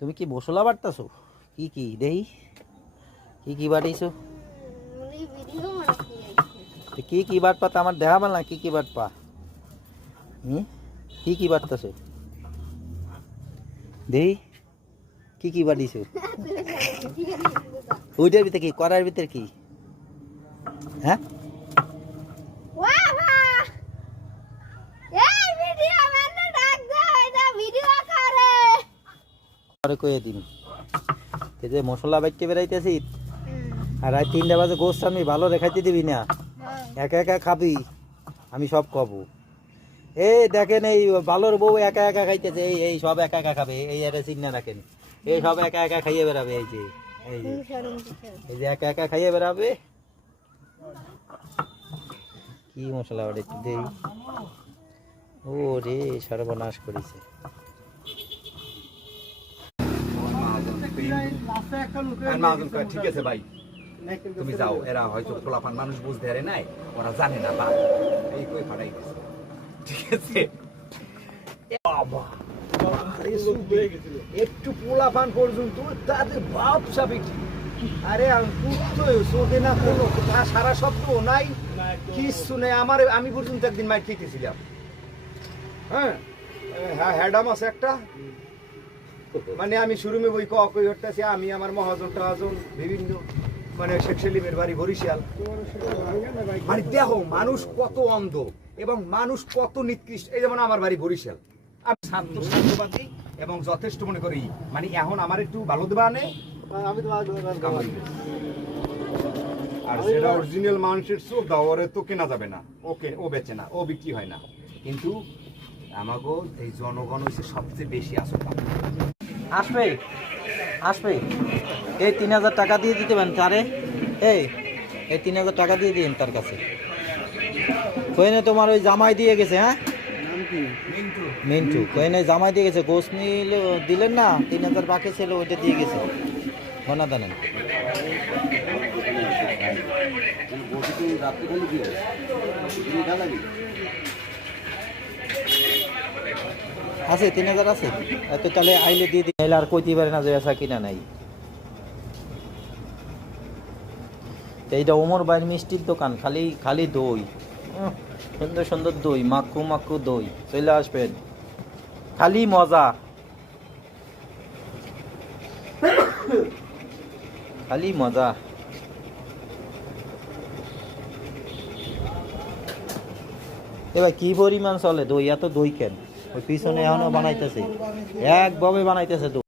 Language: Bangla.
তুমি কি মশলা বাটতাছো? কি কি দেই, কি কি বাটাইছো? কি কি বাটপা তা আমার দেখা পাল না। কি কি বাটপা? কি কি বাটতাছো দেই? কি কি বাটিছো? ওইটার ভিতরে কি, করার ভিতরে কি? হ্যাঁ, পরে কয়ে দিন। এই যে মশলা বাইটে বেড়াইতেছি আর রাত 3টা বাজে গোস্ত আমি ভালো রেখাইতে দিবি না, একা একা খাবি, আমি সব খাবো। এই দেখেন এই বালোর বউ একা একা খাইতেছে, এই এই সব একা একা খাবে, এই এটা চিন্তা রাখেন, এই সব একা একা খাইয়ে বেড়াবে। এই যে এই যে এই যে একা একা খাইয়ে বেড়াবে। কি মশলা ওটা একটু দেই। ও রে, সর্বনাশ করেছে। ঠিক আছে ভাই, তুমি যাও, এরা হয়তো পোলাপান মানুষ বুঝতে পারে নাই, ওরা জানে না বা এই কই ফাটাই গেছে। ঠিক আছে, একটু পোলাপান পর্যন্ত তাদের ব্যবসা বিক্রি। আরে চোখে না কোনো সারা শব্দ নাই, কিচ্ছু নেই। আমি পর্যন্ত একদিন মাইর খেতেছিলাম। হ্যাঁ, হ্যাডাম আছে একটা, মানে আমি শুরুমে বই কই হটতেছি, আমি আমার মহাজন টাহাজন বিভিন্ন মানে শেখ সেলিমের বাড়ি বরিশাল। মানে দেখো মানুষ কত অন্ধ এবং মানুষ কত নিকৃষ্ট। এই যেমন আমার বাড়ি বরিশাল, আমি শান্তবাদী এবং যথেষ্ট মনে করি, মানে এখন আমার একটু ভালো দেবা আনে আমি তো আর সেটা অরিজিনাল মানুষের চোখ দাও, ওরে তো কেনা যাবে না, ওকে ও বেচে না, ও বিক্রি হয় না। কিন্তু আমাগো এই জনগণ হচ্ছে সবচেয়ে বেশি আসল। আসবে আসবে, এই 3000 টাকা দিয়ে দিতে পারেন তারে। এই এই 3000 টাকা দিয়ে দিন তার কাছে। কইনে তোমার ওই জামাই দিয়ে গেছে। হ্যাঁ, মিন্টু কইনে জামাই দিয়ে গেছে, গোস নিলে দিলেন না, 3000 বাকি ছিল, ওইটা দিয়ে গেছে। মনা জানেন আছে 3000 আছে এত, তাহলে আইলে দিয়ে দিন। আর কইতে পারে না যে আসা কিনা নাই। এইটা ওমর ভাইয়ের মিষ্টির দোকান, খালি খালি দই, সুন্দর সুন্দর দই, মাখু মাখু দই। চলে আসবেন, খালি মজা, খালি মজা। এবার কি পরিমাণ চলে দই, এত দই কেন? ওই পিছনে এখনো বানাইতেছে, একভাবে বানাইতেছে দই।